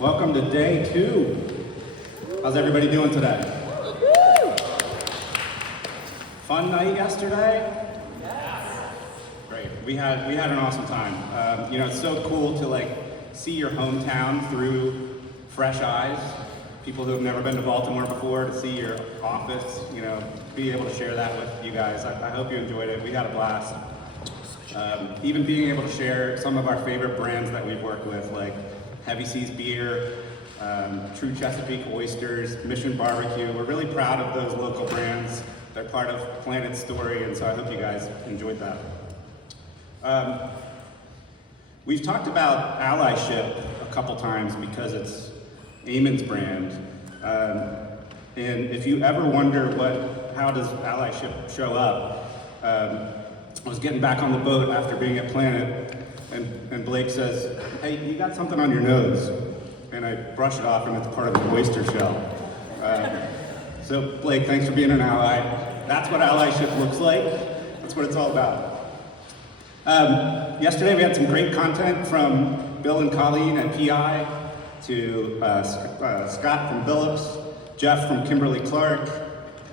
Welcome to day 2. How's everybody doing today? Fun night yesterday? Great. We had an awesome time. It's so cool to see your hometown through fresh eyes. People who have never been to Baltimore before, to see your office, be able to share that with you guys. I hope you enjoyed it. We had a blast. Even being able to share some of our favorite brands that we've worked with, like Heavy Seas Beer, True Chesapeake Oysters, Mission Barbecue. We're really proud of those local brands. They're part of Planet's story, and so I hope you guys enjoyed that. We've talked about allyship a couple times because it's Eamon's brand. And if you ever wonder how does allyship show up, I was getting back on the boat after being at Planet, and Blake says, "Hey, you got something on your nose." And I brush it off, and it's part of the oyster shell. So Blake, thanks for being an ally. That's what allyship looks like. That's what it's all about. Yesterday we had some great content from Bill and Colleen at PI, to Scott from Phillips, Jeff from Kimberly-Clark,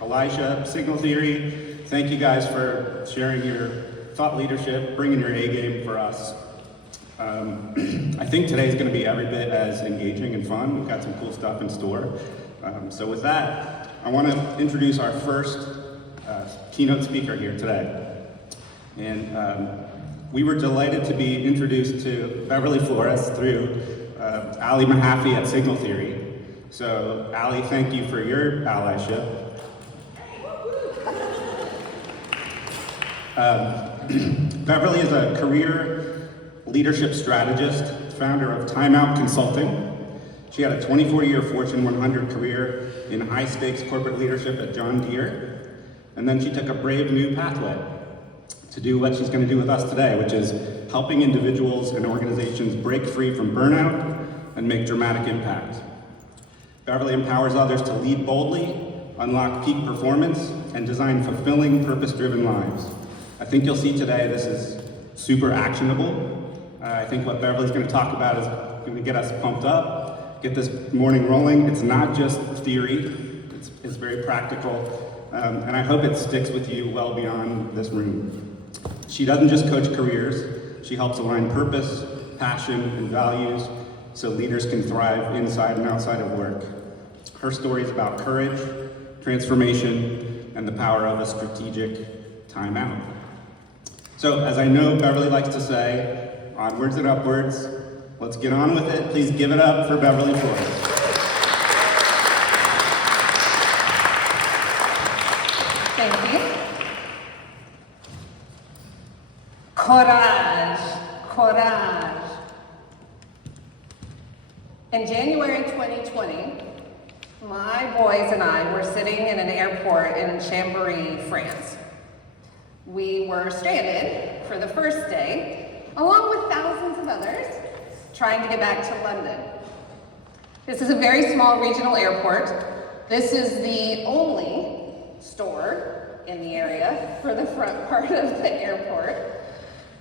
Elijah, Signal Theory. Thank you guys for sharing your thought leadership, bringing your A game for us. I think today's going to be every bit as engaging and fun. We've got some cool stuff in store. So with that, I want to introduce our first keynote speaker here today. And we were delighted to be introduced to Beverly Flores through Ali Mahaffey at Signal Theory. So Ali, thank you for your allyship. Beverly is a career leadership strategist, founder of Time Out Consulting. She had a 24-year Fortune 100 career in high-stakes corporate leadership at John Deere, and then she took a brave new pathway to do what she's going to do with us today, which is helping individuals and organizations break free from burnout and make dramatic impact. Beverly empowers others to lead boldly, unlock peak performance, and design fulfilling, purpose-driven lives. I think you'll see today this is super actionable. I think what Beverly's going to talk about is going to get us pumped up, get this morning rolling. It's not just theory, it's very practical, and I hope it sticks with you well beyond this room. She doesn't just coach careers, she helps align purpose, passion, and values so leaders can thrive inside and outside of work. Her story is about courage, transformation, and the power of a strategic timeout. So, as I know Beverly likes to say, onwards and upwards. Let's get on with it. Please give it up for Beverly Flores. Thank you. Courage, courage. In January 2020, my boys and I were sitting in an airport in Chambéry, France. We were stranded for the first day, along with thousands of others, trying to get back to London. This is a very small regional airport. This is the only store in the area for the front part of the airport.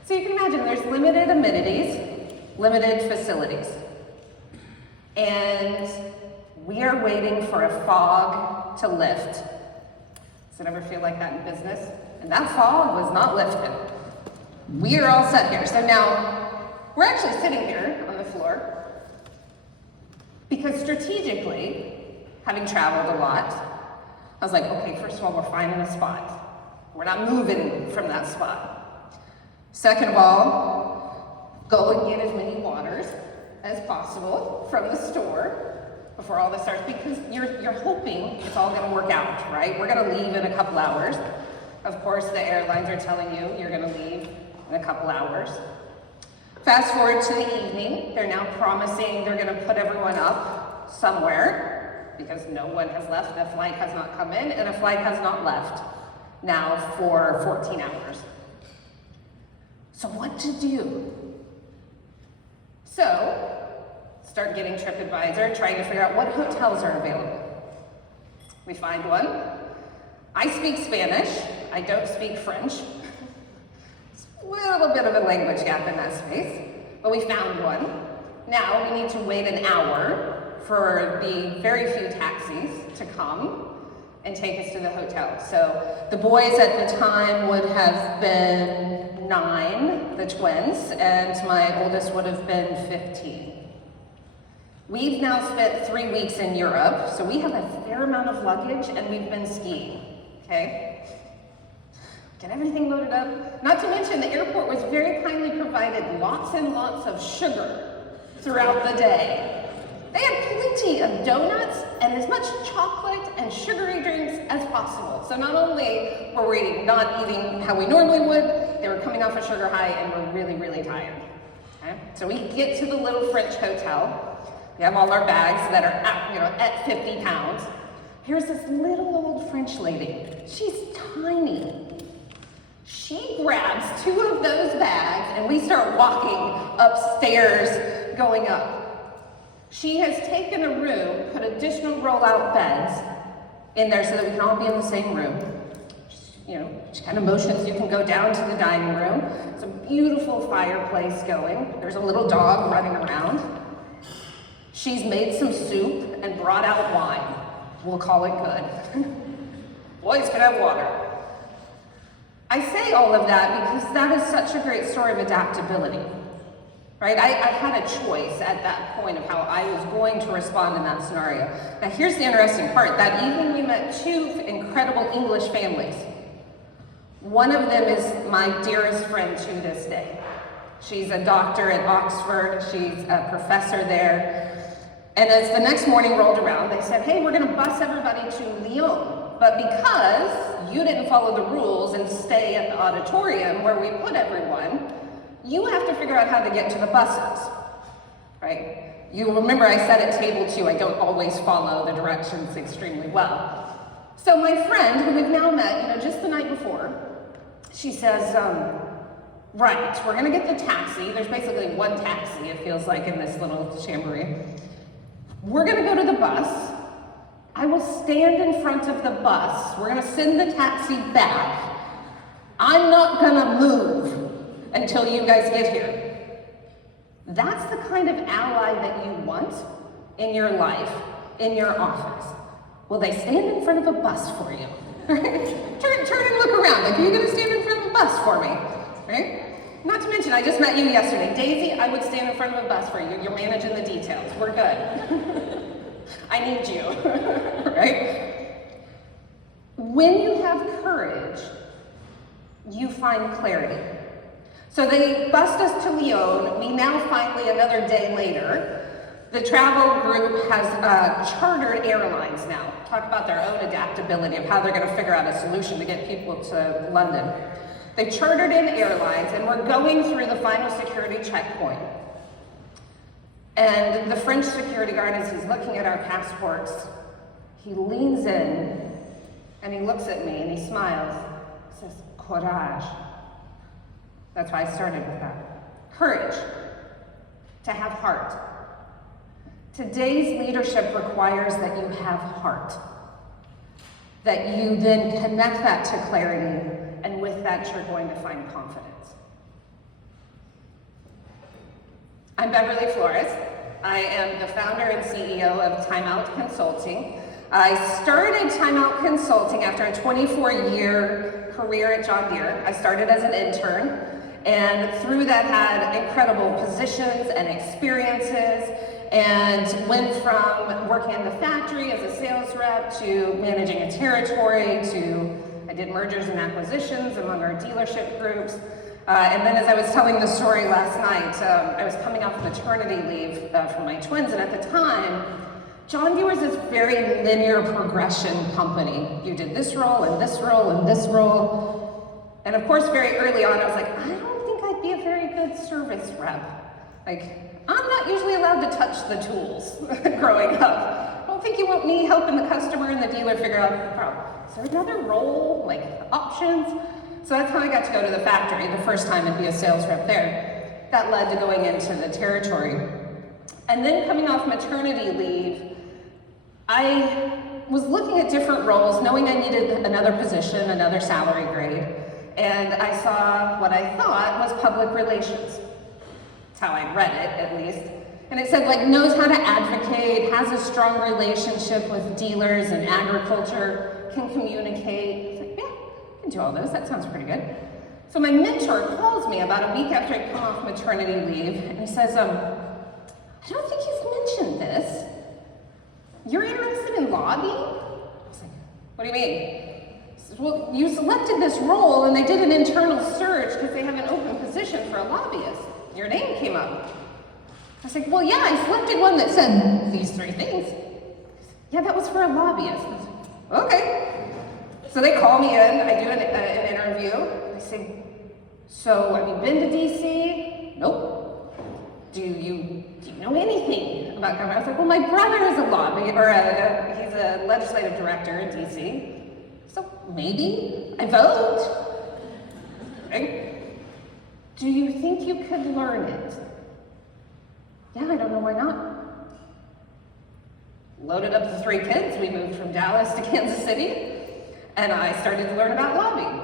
So you can imagine there's limited amenities, limited facilities. And we are waiting for a fog to lift. Does it ever feel like that in business? And that fog was not lifted. We are all set here. So now, we're actually sitting here on the floor because strategically, having traveled a lot, I was like, okay, first of all, we're finding a spot. We're not moving from that spot. Second of all, go and get as many waters as possible from the store before all this starts, because you're hoping it's all gonna work out, right? We're gonna leave in a couple hours. Of course, the airlines are telling you you're gonna leave in a couple hours. Fast forward to the evening, they're now promising they're gonna put everyone up somewhere because no one has left, the flight has not come in, and a flight has not left now for 14 hours. So what to do? So, start getting TripAdvisor, trying to figure out what hotels are available. We find one. I speak Spanish, I don't speak French. It's a little bit of a language gap in that space, but we found one. Now we need to wait an hour for the very few taxis to come and take us to the hotel. So the boys at the time would have been 9, the twins, and my oldest would have been 15. We've now spent 3 weeks in Europe, so we have a fair amount of luggage, and we've been skiing, okay? Get everything loaded up. Not to mention, the airport was very kindly provided lots and lots of sugar throughout the day. They had plenty of donuts and as much chocolate and sugary drinks as possible. So not only were we not eating how we normally would, they were coming off a sugar high and we're really, really tired. Okay? So we get to the little French hotel. We have all our bags that are at 50 pounds. Here's this little old French lady. She's tiny. She grabs 2 of those bags and we start walking upstairs, going up. She has taken a room, put additional roll-out beds in there so that we can all be in the same room. She kind of motions you can go down to the dining room. It's a beautiful fireplace going. There's a little dog running around. She's made some soup and brought out wine. We'll call it good. Boys can have water. I say all of that because that is such a great story of adaptability. Right? I had a choice at that point of how I was going to respond in that scenario. Now here's the interesting part. That evening we met 2 incredible English families. One of them is my dearest friend to this day. She's a doctor at Oxford. She's a professor there. And as the next morning rolled around, they said, hey, we're gonna bus everybody to Lyon. But because you didn't follow the rules and stay at the auditorium where we put everyone, you have to figure out how to get to the buses, right? You remember I said at table 2, I don't always follow the directions extremely well. So my friend, who we've now met, just the night before, she says, right, we're gonna get the taxi. There's basically one taxi, it feels like, in this little jamboree. We're gonna go to the bus. I will stand in front of the bus. We're gonna send the taxi back. I'm not gonna move until you guys get here. That's the kind of ally that you want in your life, in your office. Will they stand in front of a bus for you? turn and look around. Like, are you gonna stand in front of a bus for me? Right? Not to mention, I just met you yesterday. Daisy, I would stand in front of a bus for you. You're managing the details. We're good. I need you, right? When you have courage, you find clarity. So they bussed us to Lyon. We now finally, another day later, the travel group has chartered airlines now. Talk about their own adaptability of how they're gonna figure out a solution to get people to London. They chartered in airlines and we're going through the final security checkpoint. And the French security guard, as he's looking at our passports, he leans in and he looks at me and he smiles, says, courage. That's why I started with that. Courage, to have heart. Today's leadership requires that you have heart, that you then connect that to clarity, and with that you're going to find confidence. I'm Beverly Flores. I am the founder and CEO of Time Out Consulting. I started Time Out Consulting after a 24-year career at John Deere. I started as an intern, and through that had incredible positions and experiences, and went from working in the factory as a sales rep to managing a territory to I did mergers and acquisitions among our dealership groups. And then as I was telling the story last night, I was coming off maternity leave from my twins, and at the time, John Deere was this very linear progression company. You did this role and this role and this rone. And of course, very early on, I was like, I don't think I'd be a very good service rep. Like, I'm not usually allowed to touch the tools growing up. I don't think you want me helping the customer and the dealer figure out the problem. Is there another role, like options? So that's how I got to go to the factory the first time and be a sales rep there. That led to going into the territory. And then coming off maternity leave, I was looking at different roles, knowing I needed another position, another salary grade. And I saw what I thought was public relations. That's how I read it, at least. And it said like knows how to advocate, has a strong relationship with dealers and agriculture, can communicate. It's like, yeah, I can do all those, that sounds pretty good. So my mentor calls me about a week after I come off maternity leave, and he says, I don't think you've mentioned this. You're interested in lobbying? I was like, what do you mean? He says, well, you selected this role and they did an internal search because they have an open position for a lobbyist. Your name came up. I was like, well, yeah, I selected one that said these 3 things. Yeah, that was for a lobbyist. I was like, okay. So they call me in, I do an interview. I say, so have you been to DC? Nope. Do you know anything about government? I was like, well, my brother is he's a legislative director in DC. So maybe I vote. Right? Do you think you could learn it? Yeah, I don't know why not. Loaded up the 3 kids, we moved from Dallas to Kansas City, and I started to learn about lobbying.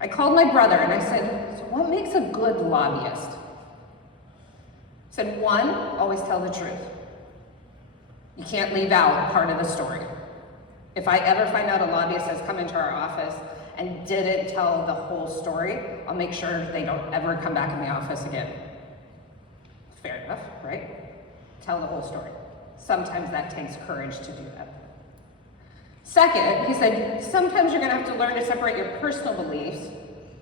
I called my brother and I said, so what makes a good lobbyist? He said, 1, always tell the truth. You can't leave out part of the story. If I ever find out a lobbyist has come into our office and didn't tell the whole story, I'll make sure they don't ever come back in the office again. Fair enough, right? Tell the whole story. Sometimes that takes courage to do that. Second, he said, sometimes you're gonna have to learn to separate your personal beliefs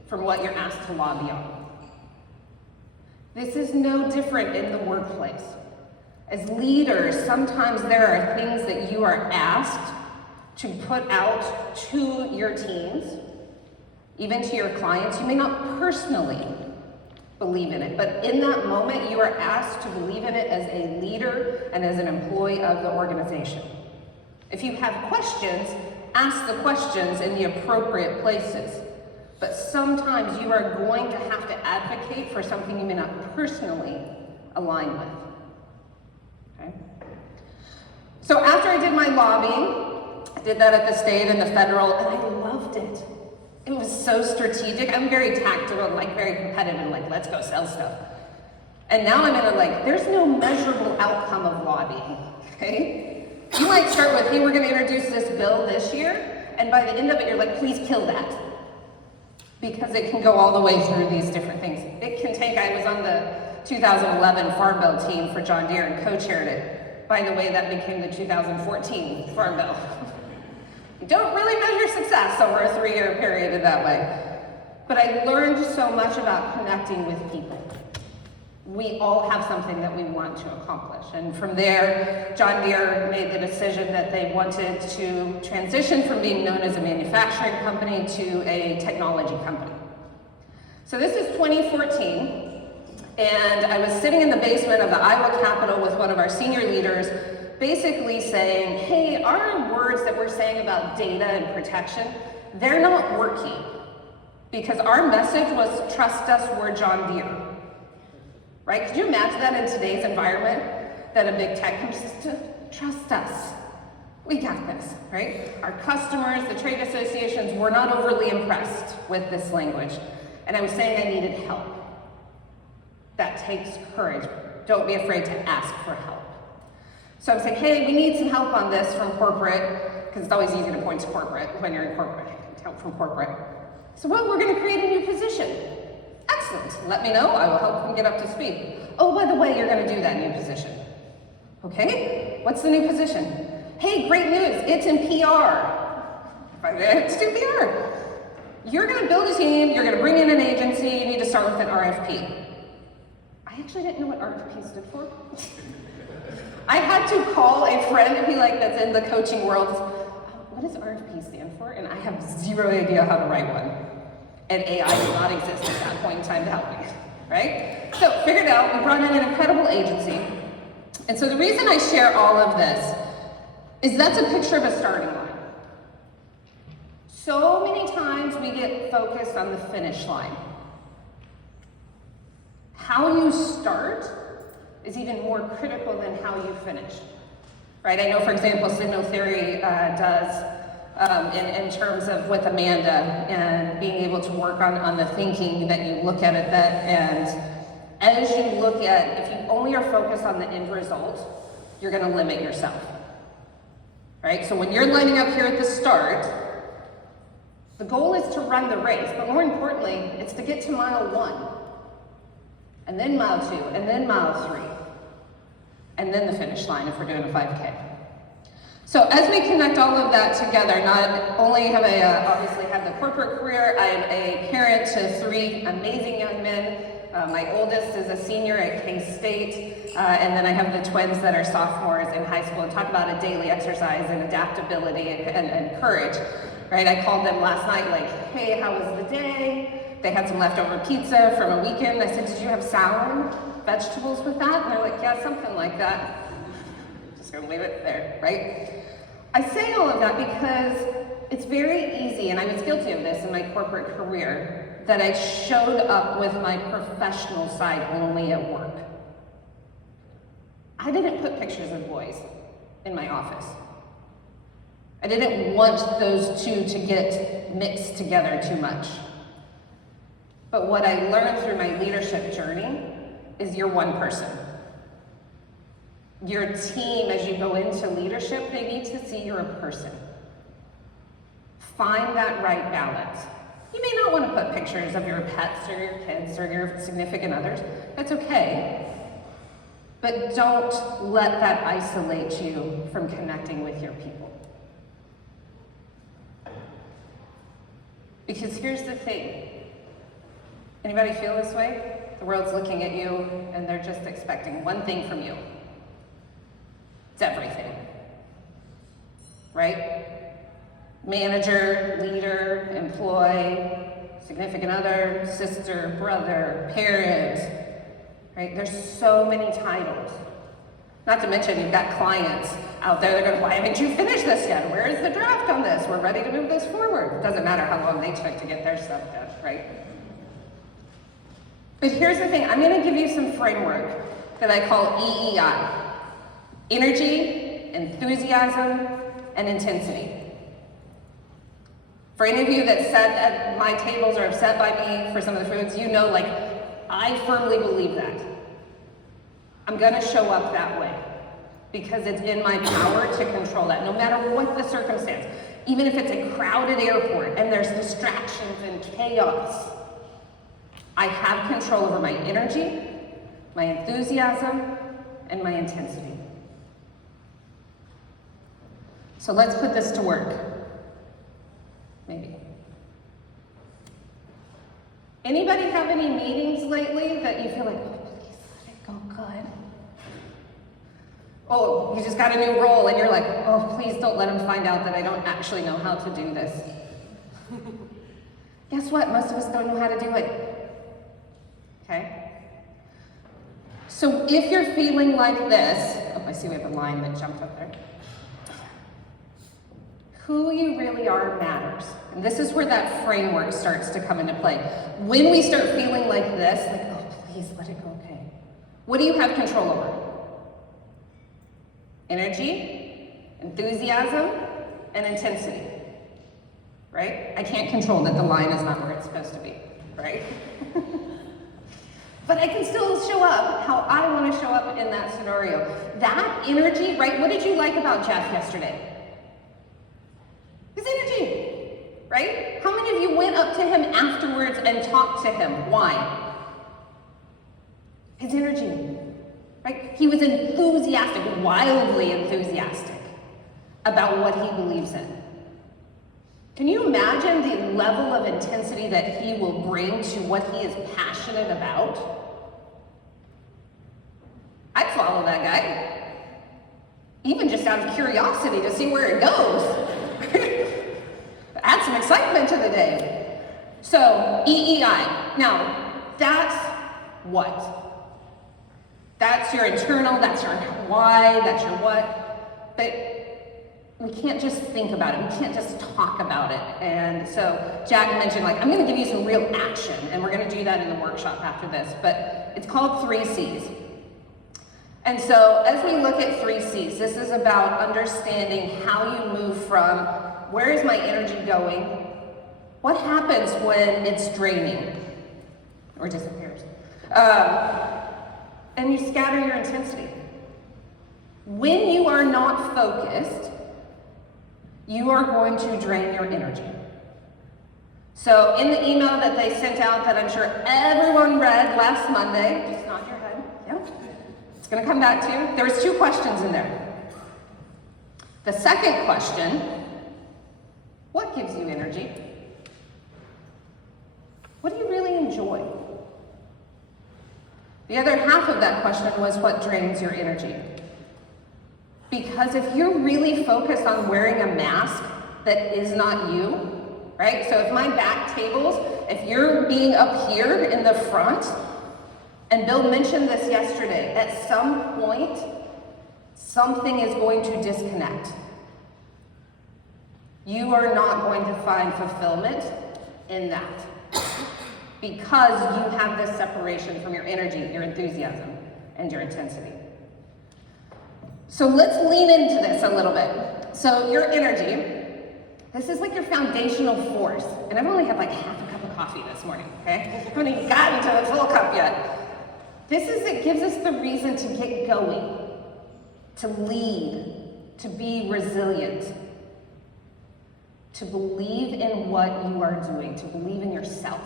from what you're asked to lobby on. This is no different in the workplace. As leaders, sometimes there are things that you are asked to put out to your teams, even to your clients. You may not personally believe in it, but in that moment, you are asked to believe in it as a leader and as an employee of the organization. If you have questions, ask the questions in the appropriate places. But sometimes you are going to have to advocate for something you may not personally align with. Okay? So after I did my lobbying, I did that at the state and the federal, and I loved it. It was so strategic. I'm very tactical, like very competitive, like let's go sell stuff. And now I'm in a like, there's no measurable outcome of lobbying, okay? You might start with, hey, we're gonna introduce this bill this year, and by the end of it, you're like, please kill that. Because it can go all the way through these different things. It can take, I was on the 2011 Farm Bill team for John Deere and co-chaired it. By the way, that became the 2014 Farm Bill. You don't really measure success over a 3-year period in that way. But I learned so much about connecting with people. We all have something that we want to accomplish. And from there, John Deere made the decision that they wanted to transition from being known as a manufacturing company to a technology company. So this is 2014, and I was sitting in the basement of the Iowa Capitol with one of our senior leaders, basically saying, hey, our words that we're saying about data and protection, they're not working. Because our message was, trust us, we're John Deere. Right? Could you imagine that in today's environment? That a big tech company says, trust us. We got this, right? Our customers, the trade associations, were not overly impressed with this language. And I was saying I needed help. That takes courage. Don't be afraid to ask for help. So I'm saying, hey, we need some help on this from corporate, because it's always easy to point to corporate when you're in corporate. Help from corporate. So well, we're gonna create a new position. Excellent, let me know, I will help them get up to speed. Oh, by the way, you're gonna do that new position. Okay, what's the new position? Hey, great news, it's in PR. Let's do PR. You're gonna build a team, you're gonna bring in an agency, you need to start with an RFP. I actually didn't know what RFP stood for. I had to call a friend that's in the coaching world. What does RFP stand for? And I have zero idea how to write one. And AI did not exist at that point in time to help me, right? So figured out, we brought in an incredible agency. And so the reason I share all of this is that's a picture of a starting line. So many times we get focused on the finish line. How you start is even more critical than how you finish, right? I know, for example, signal theory does in terms of with Amanda and being able to work on the thinking that you look at it and as you look at, if you only are focused on the end result, you're gonna limit yourself. Right? So when you're lining up here at the start, the goal is to run the race, but more importantly, it's to get to mile 1, and then mile 2, and then mile 3, and then the finish line if we're doing a 5K. So as we connect all of that together, not only have I obviously had the corporate career, I'm a parent to 3 amazing young men. My oldest is a senior at K-State, and then I have the twins that are sophomores in high school, and talk about a daily exercise and adaptability and courage, right? I called them last night like, hey, how was the day? They had some leftover pizza from a weekend. I said, did you have salad, vegetables with that? And they're like, yeah, something like that. Just gonna leave it there, right? I say all of that because it's very easy, and I was guilty of this in my corporate career, that I showed up with my professional side only at work. I didn't put pictures of boys in my office. I didn't want those two to get mixed together too much. But what I learned through my leadership journey is you're one person. Your team, as you go into leadership, they need to see you're a person. Find that right balance. You may not want to put pictures of your pets or your kids or your significant others. That's okay. But don't let that isolate you from connecting with your people. Because here's the thing. Anybody feel this way? The world's looking at you and they're just expecting one thing from you. It's everything. Right? Manager, leader, employee, significant other, sister, brother, parent, right? There's so many titles. Not to mention you've got clients out there that are going, why haven't you finished this yet? Where is the draft on this? We're ready to move this forward. It doesn't matter how long they took to get their stuff done, right? But here's the thing, I'm going to give you some framework that I call EEI. Energy, enthusiasm, and intensity. For any of you that sat at my tables or have sat by me for some of the foods, you know, like, I firmly believe that. I'm gonna show up that way because it's in my power to control that, no matter what the circumstance. Even if it's a crowded airport and there's distractions and chaos, I have control over my energy, my enthusiasm, and my intensity. So let's put this to work. Maybe. Anybody have any meetings lately that you feel like, oh, please let it go good? Oh, you just got a new role and you're like, oh, please don't let them find out that I don't actually know how to do this. Guess what? Most of us don't know how to do it. Okay? So if you're feeling like this, oh, I see we have a line that jumped up there. Who you really are matters. And this is where that framework starts to come into play. When we start feeling like this, like, oh, please let it go okay. What do you have control over? Energy, enthusiasm, and intensity. Right? I can't control that the line is not where it's supposed to be, right? But I can still show up how I want to show up in that scenario. That energy, right? What did you like about Jeff yesterday? His energy, right? How many of you went up to him afterwards and talked to him? Why? His energy, right? He was enthusiastic, wildly enthusiastic about what he believes in. Can you imagine the level of intensity that he will bring to what he is passionate about? I'd follow that guy, even just out of curiosity to see where it goes. Add some excitement to the day. So, EEI. Now, that's what? That's your internal, that's your why, that's your what. But we can't just think about it. We can't just talk about it. And so Jack mentioned, like, I'm going to give you some real action, and we're going to do that in the workshop after this. But it's called 3 C's. And so as we look at 3 C's, this is about understanding how you move from where is my energy going? What happens when it's draining or disappears? and you scatter your intensity. When you are not focused, you are going to drain your energy. So in the email that they sent out that I'm sure everyone read last Monday, just nod your head, yep, it's gonna come back to you. There was 2 questions in there. The second question, what gives you energy? What do you really enjoy? The other half of that question was what drains your energy? Because if you're really focused on wearing a mask that is not you, right? So if my back tables, if you're being up here in the front, and Bill mentioned this yesterday, at some point, something is going to disconnect. You are not going to find fulfillment in that because you have this separation from your energy, your enthusiasm, and your intensity. So let's lean into this a little bit. So your energy, this is like your foundational force. And I've only had like half a cup of coffee this morning, okay? I haven't even gotten to the full cup yet. It gives us the reason to get going, to lead, to be resilient, to believe in what you are doing, to believe in yourself.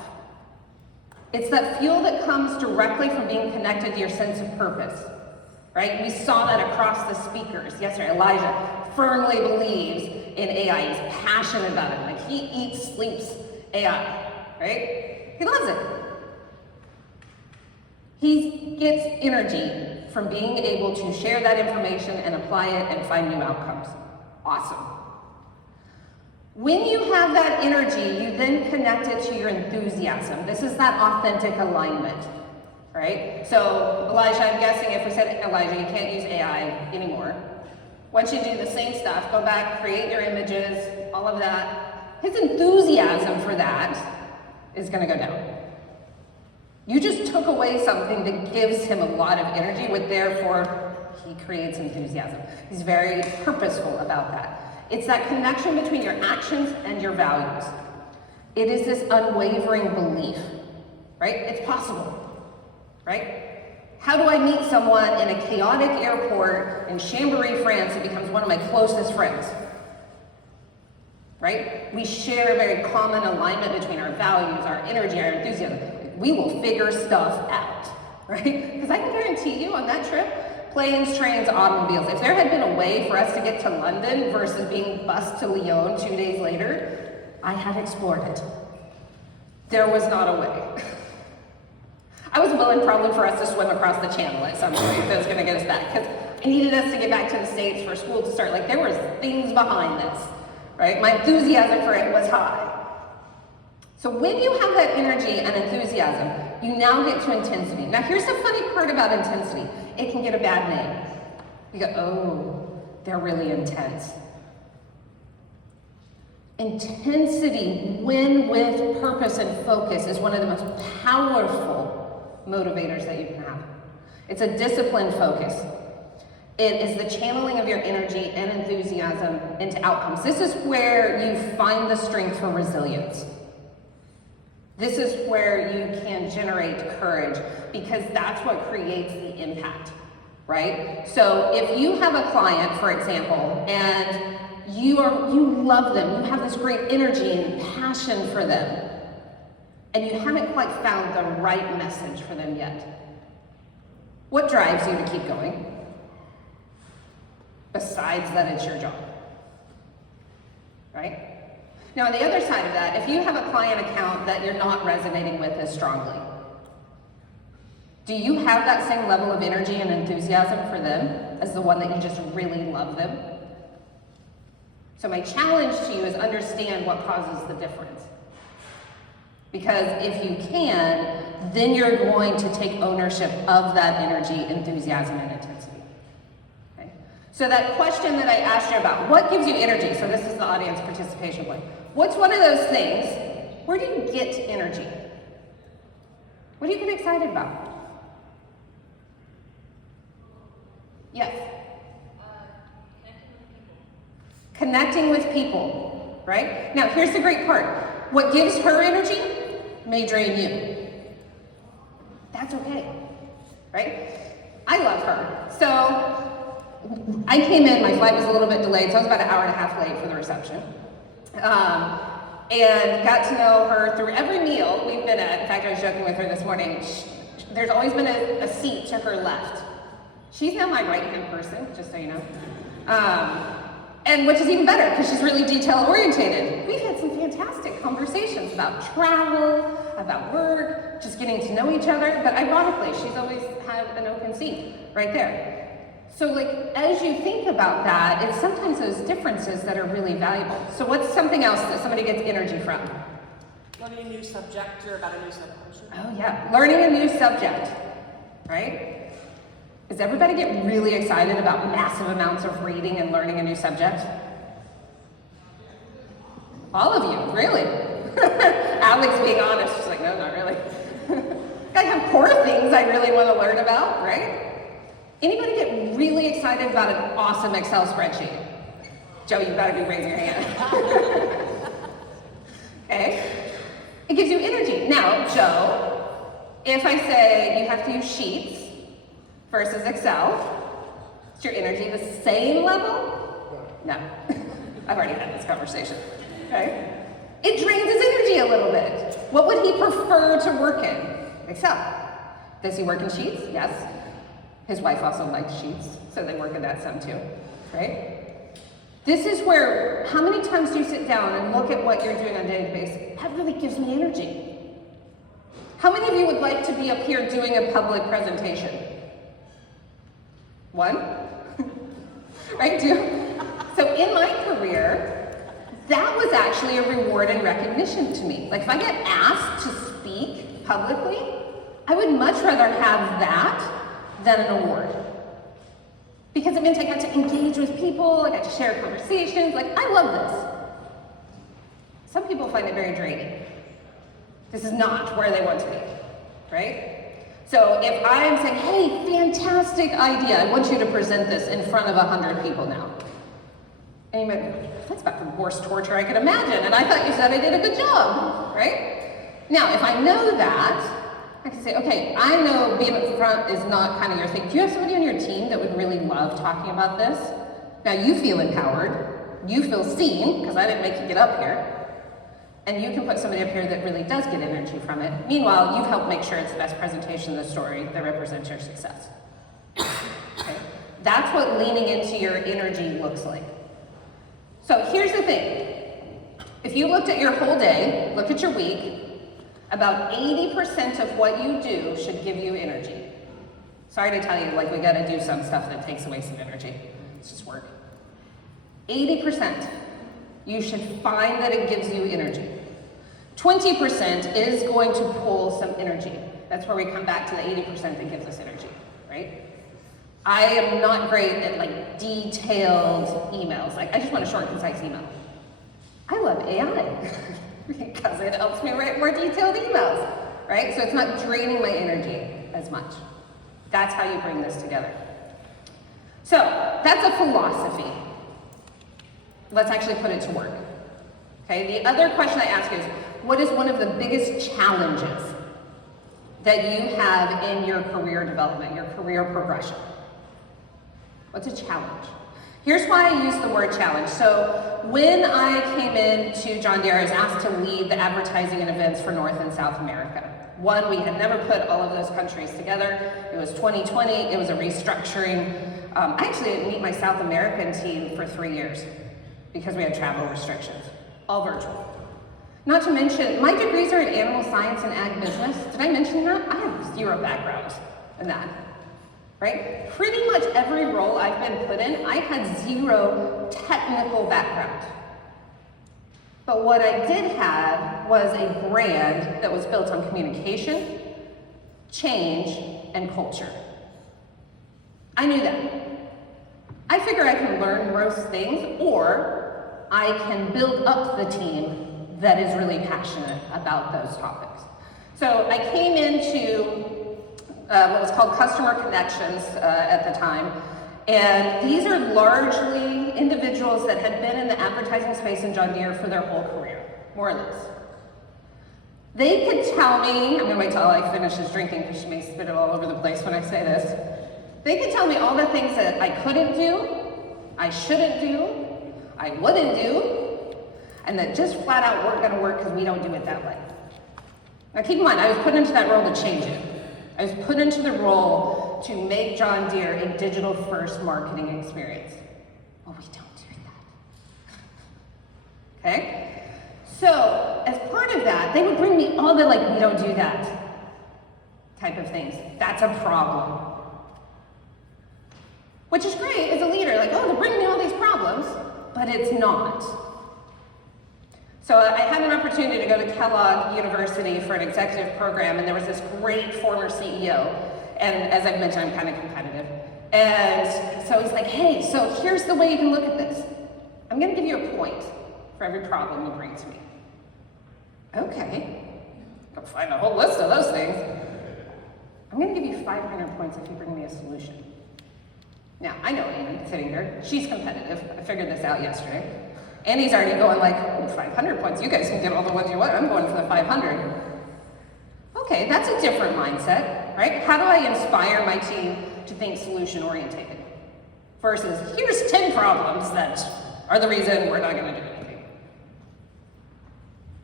It's that fuel that comes directly from being connected to your sense of purpose, right? We saw that across the speakers yesterday. Elijah firmly believes in AI. He's passionate about it. Like he eats, sleeps AI, right? He loves it. He gets energy from being able to share that information and apply it and find new outcomes. Awesome. When you have that energy, you then connect it to your enthusiasm. This is that authentic alignment, right? So Elijah, I'm guessing if we said, Elijah, you can't use AI anymore. Once you do the same stuff, go back, create your images, all of that, his enthusiasm for that is gonna go down. You just took away something that gives him a lot of energy, with therefore he creates enthusiasm. He's very purposeful about that. It's that connection between your actions and your values. It is this unwavering belief, right? It's possible, right? How do I meet someone in a chaotic airport in Chambéry, France, who becomes one of my closest friends? Right? We share a very common alignment between our values, our energy, our enthusiasm. We will figure stuff out, right? Because I can guarantee you on that trip, planes, trains, automobiles, if there had been a way for us to get to London versus being bused to Lyon 2 days later, I had explored it. There was not a way. I was willing probably for us to swim across the channel at some point if it was gonna get us back, because I needed us to get back to the States for school to start. Like there was things behind this, right? My enthusiasm for it was high. So when you have that energy and enthusiasm, you now get to intensity. Now here's the funny part about intensity. It can get a bad name. You go, oh, they're really intense. Intensity, when with purpose and focus, is one of the most powerful motivators that you can have. It's a disciplined focus. It is the channeling of your energy and enthusiasm into outcomes. This is where you find the strength for resilience. This is where you can generate courage, because that's what creates the impact, right? So if you have a client, for example, and you love them, you have this great energy and passion for them, and you haven't quite found the right message for them yet, what drives you to keep going? Besides that it's your job, right? Now, on the other side of that, if you have a client account that you're not resonating with as strongly, do you have that same level of energy and enthusiasm for them as the one that you just really love them? So my challenge to you is understand what causes the difference. Because if you can, then you're going to take ownership of that energy, enthusiasm, and intensity. Okay? So that question that I asked you about, what gives you energy? So this is the audience participation point. What's one of those things? Where do you get energy? What do you get excited about? Yes? Connecting with people, right? Now, here's the great part. What gives her energy may drain you. That's okay, right? I love her. So I came in, my flight was a little bit delayed, so I was about an hour and a half late for the reception. And got to know her through every meal we've been at. In fact, I was joking with her this morning. There's always been a seat to her left. She's now my right-hand person, just so you know. And which is even better, because she's really detail-orientated. We've had some fantastic conversations about travel, about work, just getting to know each other, but ironically, she's always had an open seat right there. So like, as you think about that, it's sometimes those differences that are really valuable. So what's something else that somebody gets energy from? Learning a new subject or about a new subculture. Oh yeah, learning a new subject, right? Does everybody get really excited about massive amounts of reading and learning a new subject? All of you, really? Alex being honest, she's like, no, not really. I have core things I really want to learn about, right? Anybody get really excited about an awesome Excel spreadsheet? Joe, you better be raising your hand. Okay? It gives you energy. Now, Joe, if I say you have to use Sheets versus Excel, is your energy the same level? No. I've already had this conversation. Okay? It drains his energy a little bit. What would he prefer to work in? Excel. Does he work in Sheets? Yes. His wife also likes Sheets, so they work in that some too, right? This is where, how many times do you sit down and look at what you're doing on a daily basis? That really gives me energy. How many of you would like to be up here doing a public presentation? One? Right, two? So in my career, that was actually a reward and recognition to me. Like if I get asked to speak publicly, I would much rather have that than an award. Because it meant I got to engage with people, I got to share conversations, like I love this. Some people find it very draining. This is not where they want to be, right? So if I am saying, hey, fantastic idea, I want you to present this in front of 100 people now. And you might be like, that's about the worst torture I could imagine, and I thought you said I did a good job, right? Now, if I know that, I can say, okay, I know being up front is not kind of your thing. Do you have somebody on your team that would really love talking about this? Now you feel empowered, you feel seen, because I didn't make you get up here, and you can put somebody up here that really does get energy from it. Meanwhile, you've helped make sure it's the best presentation of the story that represents your success. Okay? That's what leaning into your energy looks like. So here's the thing. If you looked at your whole day, look at your week, about 80% of what you do should give you energy. Sorry to tell you, like we gotta do some stuff that takes away some energy. It's just work. 80%, you should find that it gives you energy. 20% is going to pull some energy. That's where we come back to the 80% that gives us energy, right? I am not great at like detailed emails. Like I just want a short, concise email. I love AI. Because it helps me write more detailed emails, right? So it's not draining my energy as much. That's how you bring this together. So that's a philosophy. Let's actually put it to work. Okay, the other question I ask is, what is one of the biggest challenges that you have in your career development, your career progression? What's a challenge? Here's why I use the word challenge. So when I came into John Deere, I was asked to lead the advertising and events for North and South America. One, we had never put all of those countries together. It was 2020, it was a restructuring. I actually didn't meet my South American team for 3 years because we had travel restrictions, all virtual. Not to mention, my degrees are in animal science and ag business. Did I mention that? I have zero background in that. Right? Pretty much every role I've been put in, I had zero technical background. But what I did have was a brand that was built on communication, change, and culture. I knew that. I figure I can learn most things, or I can build up the team that is really passionate about those topics. So I came into what was called customer connections at the time. And these are largely individuals that had been in the advertising space in John Deere for their whole career, more or less. They could tell me, I'm gonna wait till I finish this drinking because she may spit it all over the place when I say this. They could tell me all the things that I couldn't do, I shouldn't do, I wouldn't do, and that just flat out weren't gonna work because we don't do it that way. Now keep in mind, I was put into that role to change it. I was put into the role to make John Deere a digital-first marketing experience. Well, we don't do that. Okay? So, as part of that, they would bring me all the, like, we don't do that type of things. That's a problem. Which is great as a leader, like, oh, they're bringing me all these problems, but it's not. So I had an opportunity to go to Kellogg University for an executive program, and there was this great former CEO, and as I've mentioned, I'm kind of competitive. And so he's like, hey, so here's the way you can look at this. I'm gonna give you a point for every problem you bring to me. Okay, I'll find a whole list of those things. I'm gonna give you 500 points if you bring me a solution. Now, I know Amy sitting here, she's competitive. I figured this out yesterday. Annie's already going like, oh, 500 points, you guys can get all the ones you want, I'm going for the 500. Okay, that's a different mindset, right? How do I inspire my team to think solution oriented versus here's 10 problems that are the reason we're not gonna do anything.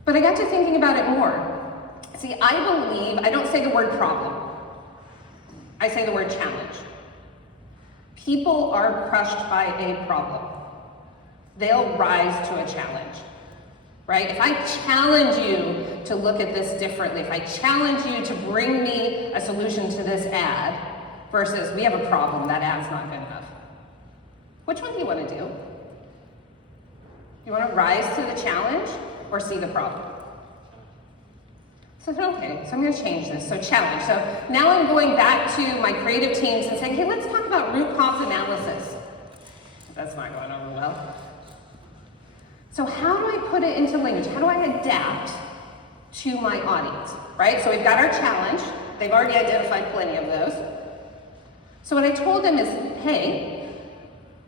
But I got to thinking about it more. See, I don't say the word problem. I say the word challenge. People are crushed by a problem. They'll rise to a challenge, right? If I challenge you to look at this differently, if I challenge you to bring me a solution to this ad versus we have a problem, that ad's not good enough. Which one do you want to do? You want to rise to the challenge or see the problem? So, okay, so I'm going to change this. So challenge. So now I'm going back to my creative teams and saying, hey, let's talk about root cause analysis. That's not going over well. So how do I put it into language? How do I adapt to my audience, right? So we've got our challenge. They've already identified plenty of those. So what I told them is, hey,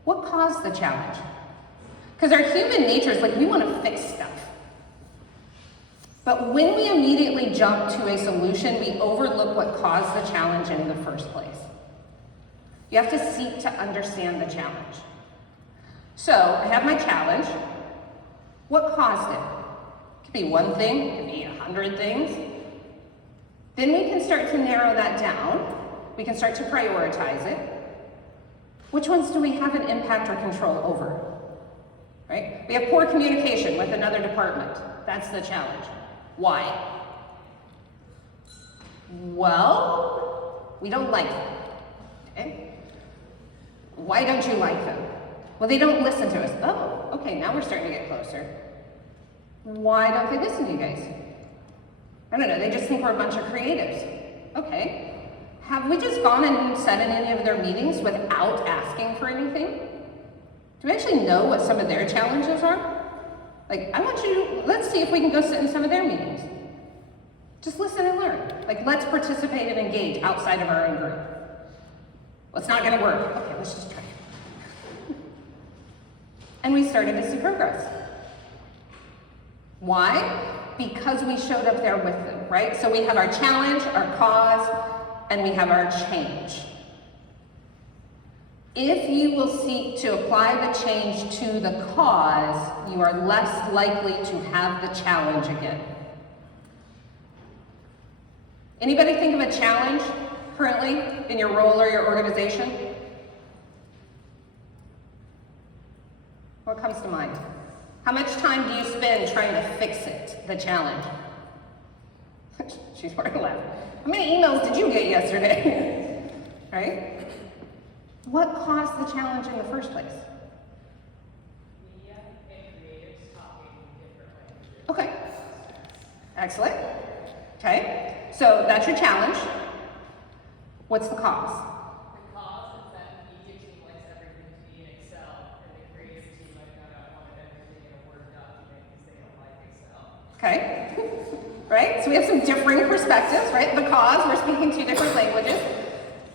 what caused the challenge? Because our human nature is like, we want to fix stuff. But when we immediately jump to a solution, we overlook what caused the challenge in the first place. You have to seek to understand the challenge. So I have my challenge. What caused it? It could be one thing, it could be 100 things. Then we can start to narrow that down. We can start to prioritize it. Which ones do we have an impact or control over? Right? We have poor communication with another department. That's the challenge. Why? Well, we don't like them. Okay? Why don't you like them? Well, they don't listen to us. Oh, okay, now we're starting to get closer. Why don't they listen to you guys? I don't know, they just think we're a bunch of creatives. Okay. Have we just gone and sat in any of their meetings without asking for anything? Do we actually know what some of their challenges are? Like, let's see if we can go sit in some of their meetings. Just listen and learn. Like, let's participate and engage outside of our own group. Well, it's not gonna work. Okay, let's just try it. And we started to see progress. Why? Because we showed up there with them, right? So we have our challenge, our cause, and we have our change. If you will seek to apply the change to the cause, you are less likely to have the challenge again. Anybody think of a challenge currently in your role or your organization? What comes to mind? How much time do you spend trying to fix it, the challenge? She's already laughing. How many emails did you get yesterday? Right? What caused the challenge in the first place? Media and creatives talking different languages. Okay. Excellent. Okay. So that's your challenge. What's the cause? The cause is that the media team likes everything to be in Excel, and the creative team might not want everything in a Word document because they don't like Excel. Okay. Right? So we have some differing perspectives, right? The cause, we're speaking two different languages.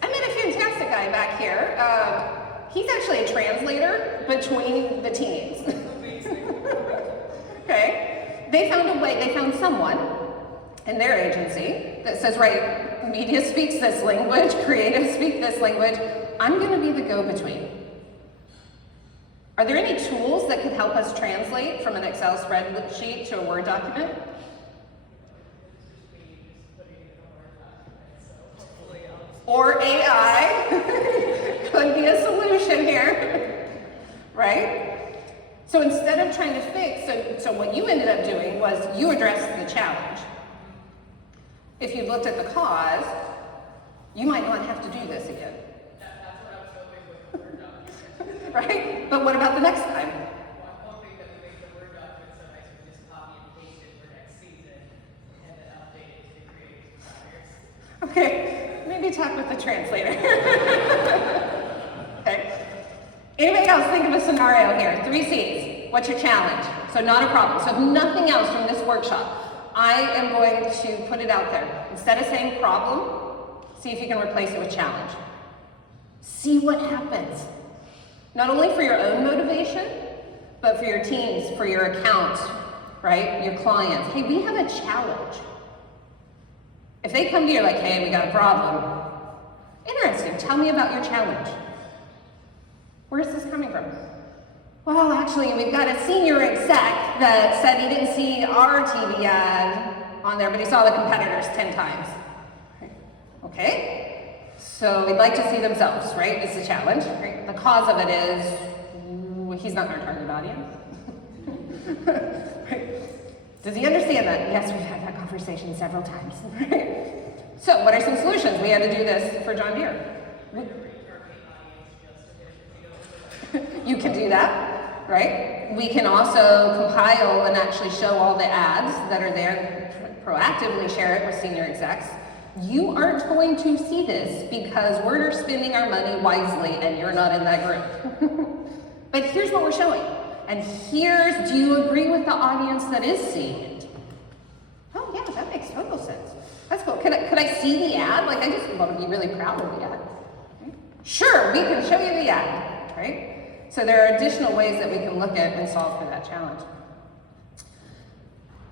I met a fantastic guy back here. He's actually a translator between the teams. Okay. They found a way, they found someone in their agency that says, right, media speaks this language, creatives speak this language. I'm going to be the go-between. Are there any tools that could help us translate from an Excel spreadsheet to a Word document? Or AI could be a solution here, right? So instead of trying to fix, so what you ended up doing was you addressed the challenge. If you looked at the cause, you might not have to do this again. That's what I was hoping with the Word document. Right? But what about the next time? Well, I'm hoping that we make the Word document so nice we just copy and paste it for next season and then update it to create desires. Okay, maybe talk with the translator. Okay. Anybody else think of a scenario here? 3 C's. What's your challenge? So not a problem. So if nothing else from this workshop, I am going to put it out there. Instead of saying problem, see if you can replace it with challenge. See what happens. Not only for your own motivation, but for your teams, for your account, right? Your clients. Hey, we have a challenge. If they come to you like, hey, we got a problem. Interesting, tell me about your challenge. Where's this coming from? Well, actually, we've got a senior exec that said he didn't see our TV ad on there, but he saw the competitors 10 times. Okay, so we'd like to see themselves, right? It's a challenge, right? The cause of it is, he's not our target audience. Right? Does he understand that? Yes, we've had that conversation several times. Right? So what are some solutions? We had to do this for John Deere. You can do that, right? We can also compile and actually show all the ads that are there, proactively share it with senior execs. You aren't going to see this because we're spending our money wisely and you're not in that group. But here's what we're showing. And here's, do you agree with the audience that is seeing it? Oh yeah, that makes total sense. That's cool. Could I see the ad? Like, I just want to be really proud of the ad. Right? Sure, we can show you the ad, right? So there are additional ways that we can look at and solve for that challenge.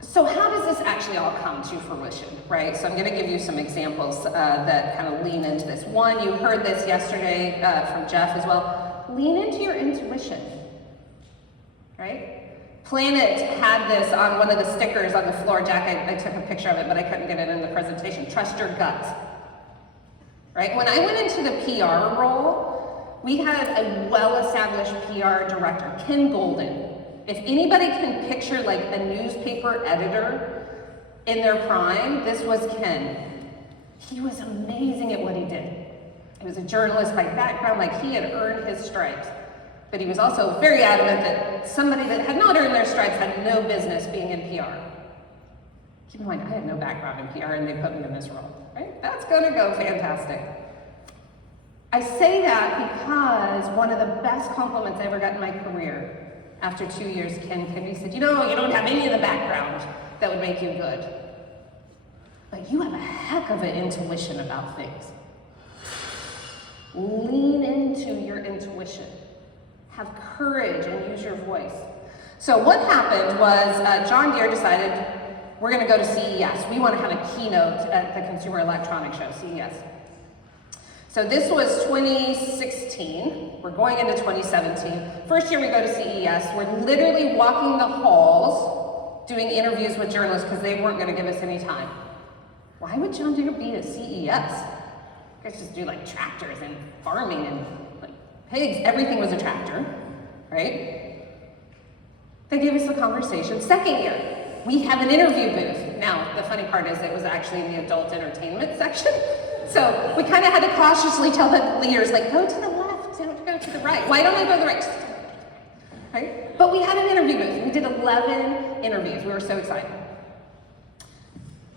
So how does this actually all come to fruition, right? So I'm going to give you some examples that kind of lean into this. One, you heard this yesterday from Jeff as well. Lean into your intuition, right? Planet had this on one of the stickers on the floor. Jack, I took a picture of it, but I couldn't get it in the presentation. Trust your gut, right? When I went into the PR role, we had a well-established PR director, Ken Golden. If anybody can picture like a newspaper editor in their prime, this was Ken. He was amazing at what he did. He was a journalist by background, like he had earned his stripes. But he was also very adamant that somebody that had not earned their stripes had no business being in PR. Keep in mind, I had no background in PR and they put me in this role, right? That's gonna go fantastic. I say that because one of the best compliments I ever got in my career, after 2 years, Ken Kennedy said, you know, you don't have any of the background that would make you good, but you have a heck of an intuition about things. Lean into your intuition. Have courage and use your voice. So what happened was John Deere decided we're gonna go to CES. We wanna have a keynote at the Consumer Electronics Show, CES. So this was 2016, we're going into 2017. First year we go to CES, we're literally walking the halls doing interviews with journalists because they weren't gonna give us any time. Why would John Deere be at CES? You guys just do like tractors and farming and like pigs, everything was a tractor, right? They gave us the conversation. Second year, we have an interview booth. Now, the funny part is it was actually in the adult entertainment section. So we kind of had to cautiously tell the leaders, like, go to the left, don't go to the right. Why don't I go to the right? Right? But we had an interview booth. We did 11 interviews. We were so excited.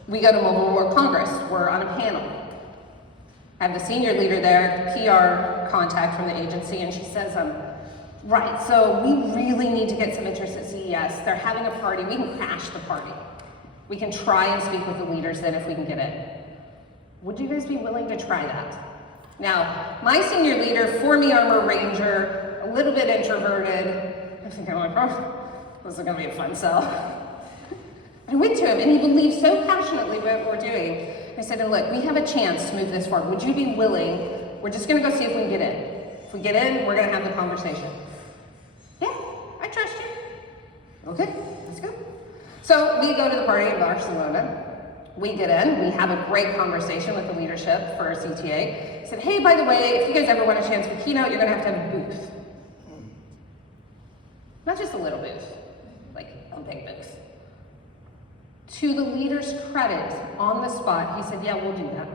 We go to Mobile World Congress. We're on a panel. I have the senior leader there, PR contact from the agency, and she says, right, so we really need to get some interest at CES. They're having a party. We can crash the party. We can try and speak with the leaders then if we can get in. Would you guys be willing to try that? Now, my senior leader, 4Me Armor Ranger, a little bit introverted. I'm thinking, like, oh, this is gonna be a fun sell. I went to him and he believed so passionately what we're doing. I said, and look, we have a chance to move this forward. Would you be willing We're just gonna go see if we can get in. If we get in, we're gonna have the conversation. Yeah, I trust you. Okay, let's go. So we go to the party in Barcelona. We get in, we have a great conversation with the leadership for CTA. Said, hey, by the way, if you guys ever want a chance for keynote, you're gonna have a booth. Not just a little booth, like a big booth. To the leader's credit, on the spot, he said, yeah, we'll do that.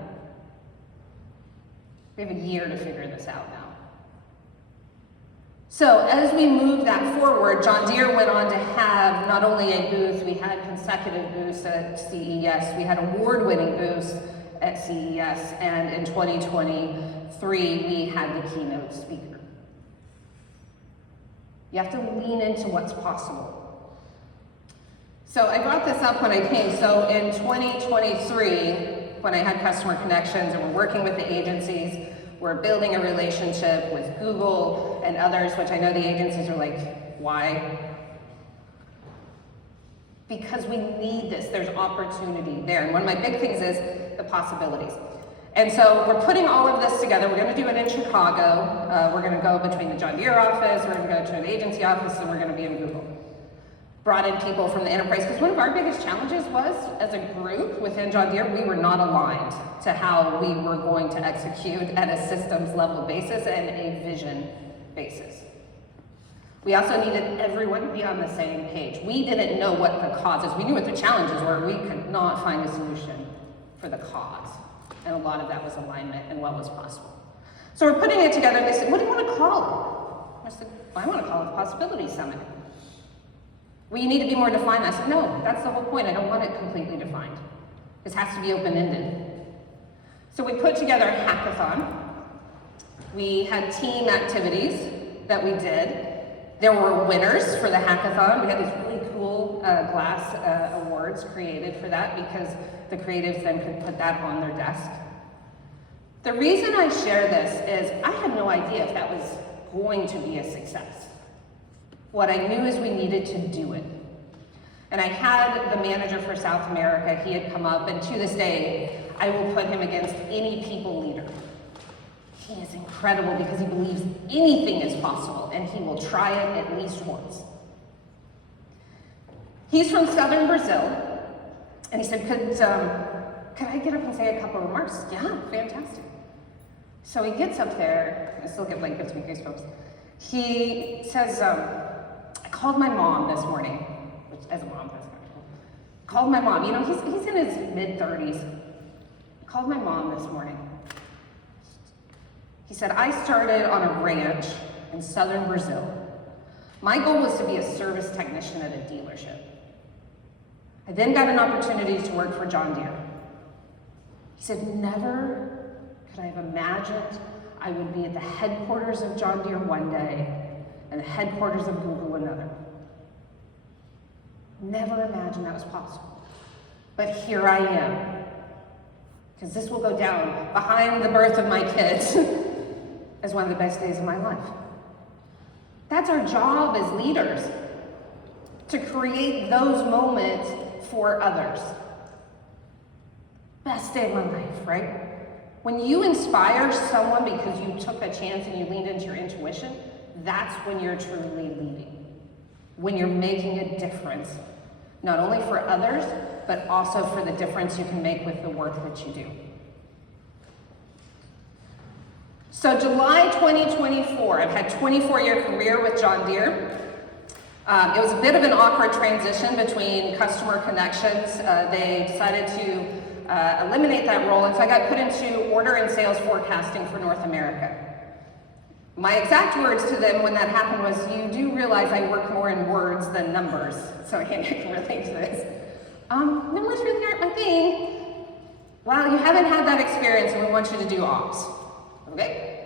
We have a year to figure this out now. So as we move that forward, John Deere went on to have not only a booth, we had consecutive booths at CES, we had award-winning booths at CES, and in 2023, we had the keynote speaker. You have to lean into what's possible. So I brought this up when I came. So in 2023, when I had customer connections and we're working with the agencies, we're building a relationship with Google and others, which I know the agencies are like, why? Because we need this, there's opportunity there. And one of my big things is the possibilities. And so we're putting all of this together. We're gonna do it in Chicago. We're gonna go between the John Deere office, we're gonna go to an agency office, and we're gonna be in Google. Brought in people from the enterprise, because one of our biggest challenges was, as a group within John Deere, we were not aligned to how we were going to execute at a systems level basis and a vision basis. We also needed everyone to be on the same page. We didn't know what the causes, we knew what the challenges were, we could not find a solution for the cause. And a lot of that was alignment and what was possible. So we're putting it together, and they said, what do you want to call it? I said, well, I want to call it the Possibility Summit. Well, you need to be more defined. I said, no, that's the whole point. I don't want it completely defined. This has to be open-ended. So we put together a hackathon. We had team activities that we did. There were winners for the hackathon. We had these really cool glass awards created for that because the creatives then could put that on their desk. The reason I share this is I had no idea if that was going to be a success. What I knew is we needed to do it. And I had the manager for South America, he had come up, and to this day, I will put him against any people leader. He is incredible because he believes anything is possible, and he will try it at least once. He's from southern Brazil, and he said, could I get up and say a couple of remarks? Yeah, fantastic. So he gets up there, I still get like gives me goosebumps. He says, I called my mom this morning, which as a mom, that's kind of cool. Called my mom, you know, he's in his mid-30s. Called my mom this morning. He said, I started on a ranch in southern Brazil. My goal was to be a service technician at a dealership. I then got an opportunity to work for John Deere. He said, never could I have imagined I would be at the headquarters of John Deere one day and the headquarters of Google another. Never imagined that was possible. But here I am. Because this will go down behind the birth of my kids as one of the best days of my life. That's our job as leaders, to create those moments for others. Best day of my life, right? When you inspire someone because you took a chance and you leaned into your intuition, that's when you're truly leading. When you're making a difference, not only for others, but also for the difference you can make with the work that you do. So July 2024, I've had a 24-year career with John Deere. It was a bit of an awkward transition between customer connections. They decided to eliminate that role, and so I got put into order and sales forecasting for North America. My exact words to them when that happened was, you do realize I work more in words than numbers, so I can relate to this. Numbers really aren't my thing. Well, you haven't had that experience and we want you to do ops. Okay?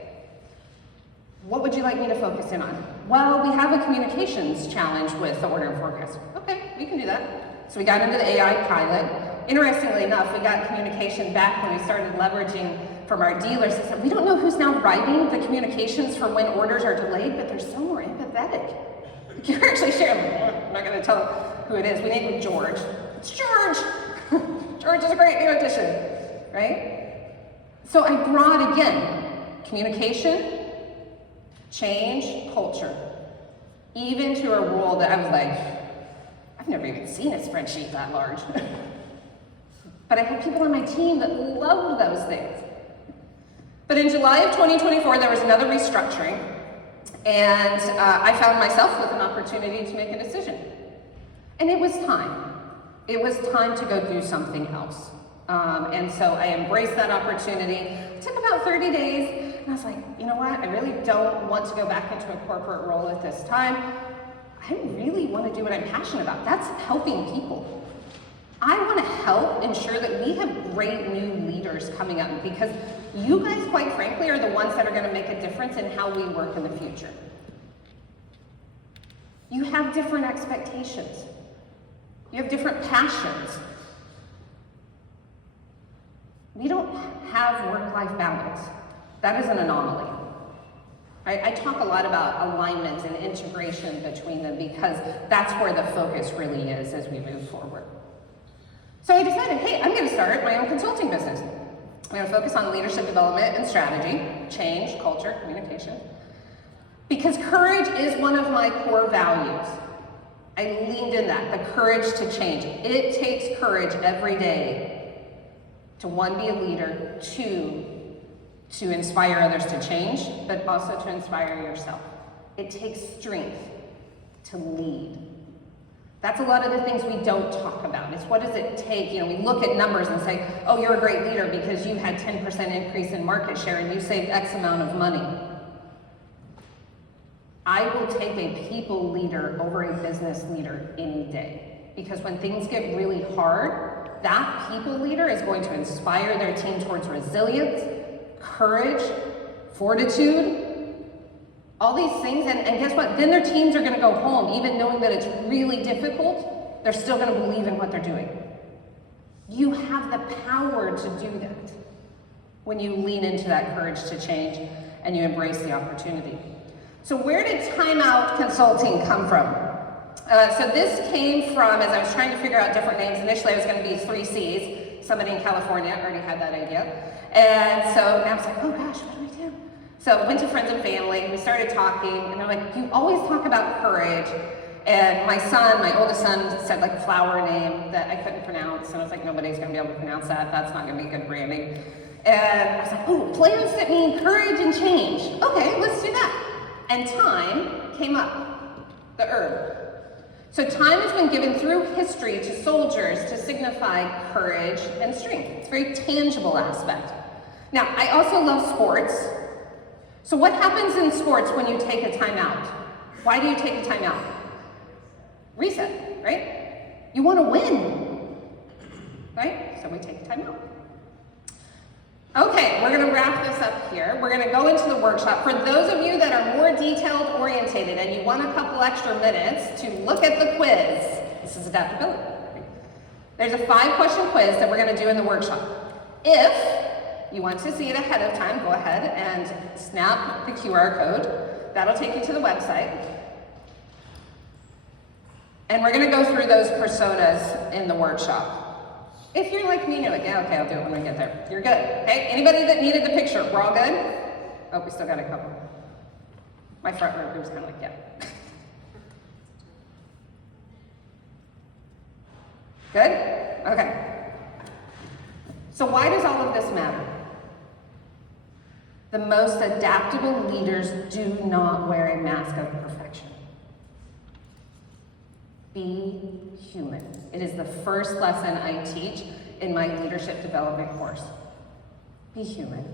What would you like me to focus in on? Well, we have a communications challenge with the order and forecast. Okay, we can do that. So we got into the AI pilot. Interestingly enough, we got communication back when we started leveraging from our dealers. They said, we don't know who's now writing the communications for when orders are delayed, but they're so more empathetic. You're actually sharing them. I'm not going to tell who it is. We named him George. It's George. George is a great new addition, right? So I brought, again, communication, change, culture. Even to a role that I was like, I've never even seen a spreadsheet that large. But I had people on my team that loved those things. But in July of 2024, there was another restructuring, and I found myself with an opportunity to make a decision. And it was time. It was time to go do something else. And so I embraced that opportunity. It took about 30 days, and I was like, you know what? I really don't want to go back into a corporate role at this time. I really want to do what I'm passionate about. That's helping people. I want to help ensure that we have great new leaders coming up, because you guys, quite frankly, are the ones that are going to make a difference in how we work in the future. You have different expectations. You have different passions. We don't have work-life balance. That is an anomaly. Right? I talk a lot about alignment and integration between them, because that's where the focus really is as we move forward. So I decided, hey, I'm going to start my own consulting business. I'm going to focus on leadership development and strategy, change, culture, communication, because courage is one of my core values. I leaned in that, the courage to change. It takes courage every day to, one, be a leader, two, to inspire others to change, but also to inspire yourself. It takes strength to lead. That's a lot of the things we don't talk about. It's what does it take? You know, we look at numbers and say, oh, you're a great leader because you had 10% increase in market share and you saved X amount of money. I will take a people leader over a business leader any day. Because when things get really hard, that people leader is going to inspire their team towards resilience, courage, fortitude, all these things, and guess what? Then their teams are going to go home, even knowing that it's really difficult, they're still going to believe in what they're doing. You have the power to do that when you lean into that courage to change and you embrace the opportunity. So where did Time Out Consulting come from? So this came from, as I was trying to figure out different names, initially I was going to be 3 C's. Somebody in California already had that idea. And so now I was like, oh gosh, what do we do? So I went to friends and family, we started talking, and they're like, you always talk about courage. And my son, my oldest son, said like a flower name that I couldn't pronounce. And I was like, nobody's gonna be able to pronounce that. That's not gonna be good branding. And I was like, oh, plants that mean courage and change. Okay, let's do that. And thyme came up, the herb. So thyme has been given through history to soldiers to signify courage and strength. It's a very tangible aspect. Now, I also love sports. So what happens in sports when you take a timeout? Why do you take a timeout? Reset, right? You want to win, right? So we take a timeout. Okay, we're going to wrap this up here. We're going to go into the workshop. For those of you that are more detailed orientated and you want a couple extra minutes to look at the quiz, this is adaptability. There's a 5-question quiz that we're going to do in the workshop. If you want to see it ahead of time, go ahead and snap the QR code. That'll take you to the website. And we're going to go through those personas in the workshop. If you're like me and you're like, yeah, okay, I'll do it when we get there. You're good. Okay, anybody that needed the picture, we're all good? Oh, we still got a couple. My front row group's kind of like, yeah. Good? Okay. So why does all of this matter? The most adaptable leaders do not wear a mask of perfection. Be human. It is the first lesson I teach in my leadership development course. Be human.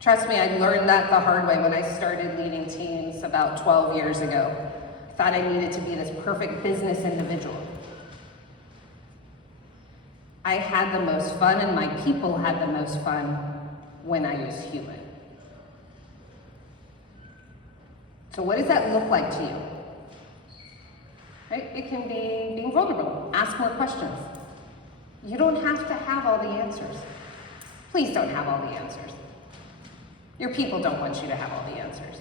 Trust me, I learned that the hard way when I started leading teams about 12 years ago. I thought I needed to be this perfect business individual. I had the most fun and my people had the most fun when I was human. So what does that look like to you? Right? It can be being vulnerable, ask more questions. You don't have to have all the answers. Please don't have all the answers. Your people don't want you to have all the answers.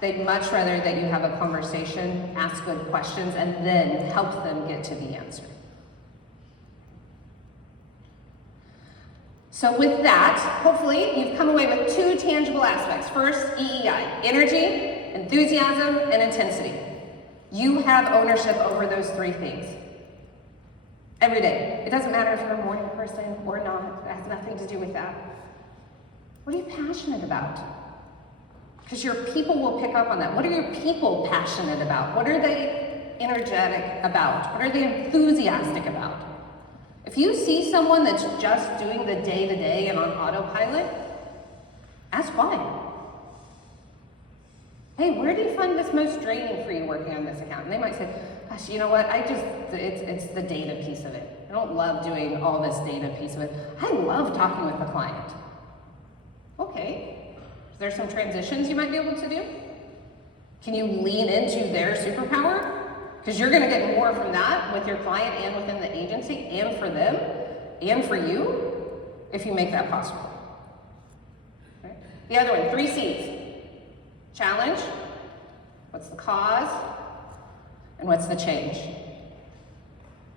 They'd much rather that you have a conversation, ask good questions, and then help them get to the answer. So with that, hopefully you've come away with two tangible aspects. First, EEI, energy, enthusiasm, and intensity. You have ownership over those three things. Every day. It doesn't matter if you're a morning person or not. It has nothing to do with that. What are you passionate about? Because your people will pick up on that. What are your people passionate about? What are they energetic about? What are they enthusiastic about? If you see someone that's just doing the day-to-day and on autopilot, ask why. Hey, where do you find this most draining for you working on this account? And they might say, gosh, you know what, it's the data piece of it. I don't love doing all this data piece of it. I love talking with the client. Okay, is there some transitions you might be able to do? Can you lean into their superpower? Because you're gonna get more from that with your client and within the agency and for them and for you if you make that possible. Okay. The other one, 3 C's. Challenge, what's the cause, and what's the change?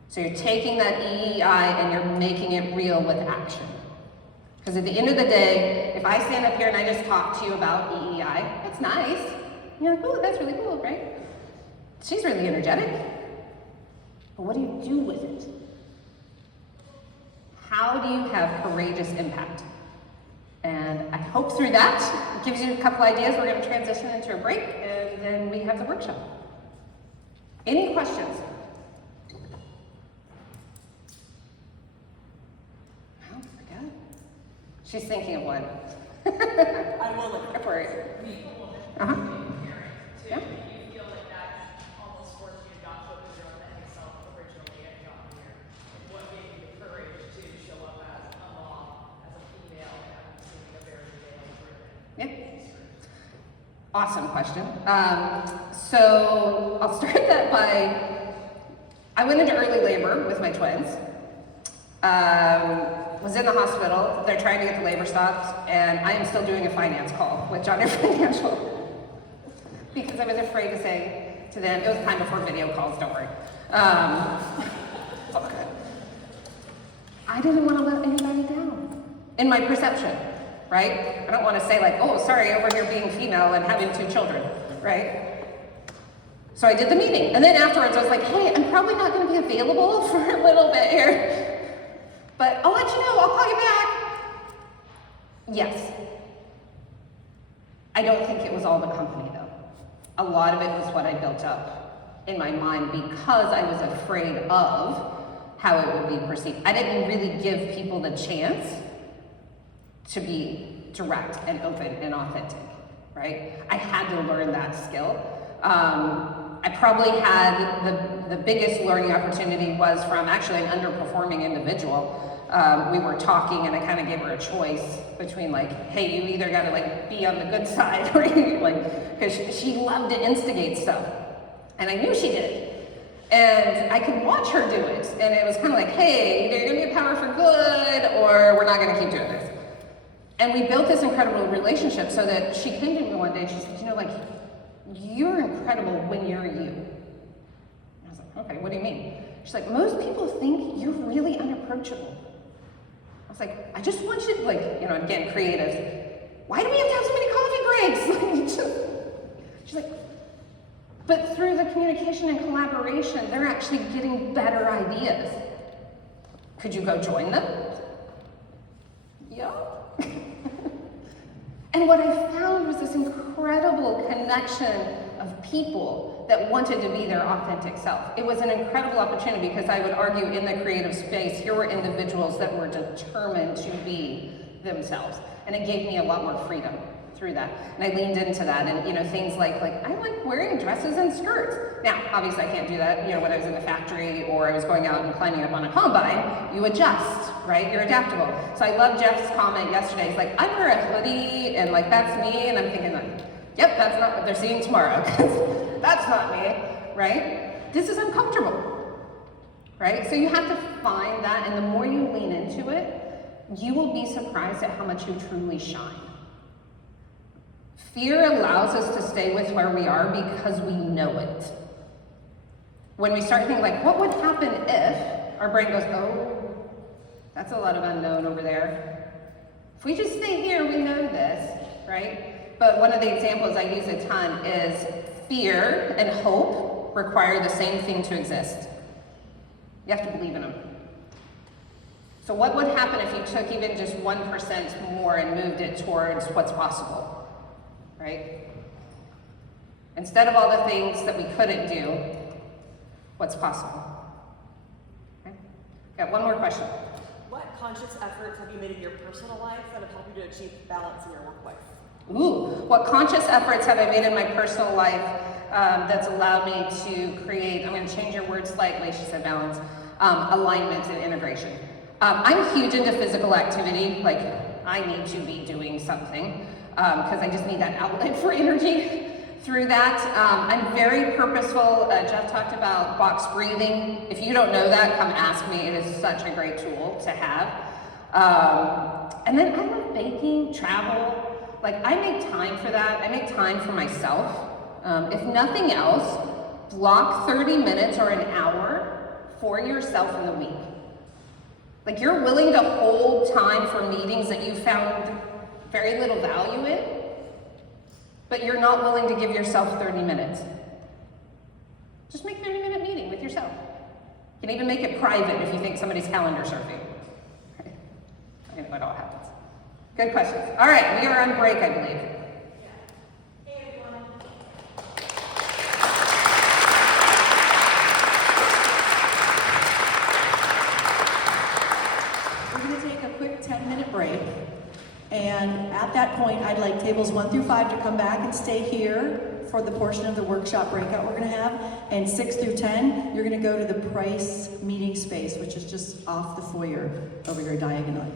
So you're taking that EEI and you're making it real with action. Because at the end of the day, if I stand up here and I just talk to you about EEI, that's nice. And you're like, oh, that's really cool, right? She's really energetic. But what do you do with it? How do you have courageous impact? And I hope through that, it gives you a couple ideas. We're going to transition into a break, and then we have the workshop. Any questions? Oh, good. She's thinking of one. I will look Go for it. people will Uh-huh. too. Yeah. Do you feel like that almost forced you not to focus your authentic self originally at job here? And what gave you the courage to show up as a mom, as a female, and I'm assuming a very male-driven? Yeah. Awesome question. So I'll start that by, I went into early labor with my twins. Was in the hospital. They're trying to get the labor stopped, and I am still doing a finance call with John Financial because I was afraid to say to them. It was time before video calls. Don't worry. It's all good. I didn't want to let anybody down in my perception, right? I don't want to say like, oh, sorry, over here being female and having 2 children, right? So I did the meeting, and then afterwards I was like, hey, I'm probably not going to be available for a little bit here. But I'll let you know, I'll call you back. Yes. I don't think it was all the company though. A lot of it was what I built up in my mind because I was afraid of how it would be perceived. I didn't really give people the chance to be direct and open and authentic, right? I had to learn that skill. I probably had the biggest learning opportunity was from actually an underperforming individual. We were talking and I kind of gave her a choice between like, hey, you either got to like be on the good side or you like, because she loved to instigate stuff. And I knew she did. And I could watch her do it. And it was kind of like, hey, either you're going to be a power for good or we're not going to keep doing this. And we built this incredible relationship so that she came to me one day and she said, you know, like, you're incredible when you're you. And I was like, okay, what do you mean? She's like, most people think you're really unapproachable. I was like, I just want you to, like, you know, again, creatives. Why do we have to have so many coffee breaks? She's like, but through the communication and collaboration, they're actually getting better ideas. Could you go join them? Yeah. And what I found was this incredible connection of people that wanted to be their authentic self. It was an incredible opportunity because I would argue in the creative space, here were individuals that were determined to be themselves. And it gave me a lot more freedom through that. And I leaned into that and, you know, things like I like wearing dresses and skirts. Now, obviously I can't do that, you know, when I was in the factory or I was going out and climbing up on a combine, you adjust, right? You're adaptable. So I love Jeff's comment yesterday. He's like, I wear a hoodie and like, that's me. And I'm thinking like, yep, that's not what they're seeing tomorrow. Because that's not me, right? This is uncomfortable, right? So you have to find that, and the more you lean into it, you will be surprised at how much you truly shine. Fear allows us to stay with where we are because we know it. When we start thinking like, what would happen if, our brain goes, oh, that's a lot of unknown over there. If we just stay here, we know this, right? But one of the examples I use a ton is fear and hope require the same thing to exist. You have to believe in them. So what would happen if you took even just 1% more and moved it towards what's possible, right? Instead of all the things that we couldn't do, what's possible? Okay. Got one more question. What conscious efforts have you made in your personal life that have helped you to achieve balance in your work life? Ooh, what conscious efforts have I made in my personal life that's allowed me to create, I'm going to change your words slightly, she said balance, alignment and integration. I'm huge into physical activity, like I need to be doing something because I just need that outlet for energy through that. I'm very purposeful. Jeff talked about box breathing. If you don't know that, come ask me. It is such a great tool to have. And then I love baking, travel. Like I make time for that. I make time for myself. If nothing else, block 30 minutes or an hour for yourself in the week. Like you're willing to hold time for meetings that you found very little value in, but you're not willing to give yourself 30 minutes. Just make a 30-minute meeting with yourself. You can even make it private if you think somebody's calendar surfing. Right? I don't know what all happens. Good questions. All right, we are on break, I believe. We're going to take a quick 10-minute break. And at that point, I'd like tables 1 through 5 to come back and stay here for the portion of the workshop breakout we're going to have. And 6 through 10, you're going to go to the Price meeting space, which is just off the foyer over here diagonally.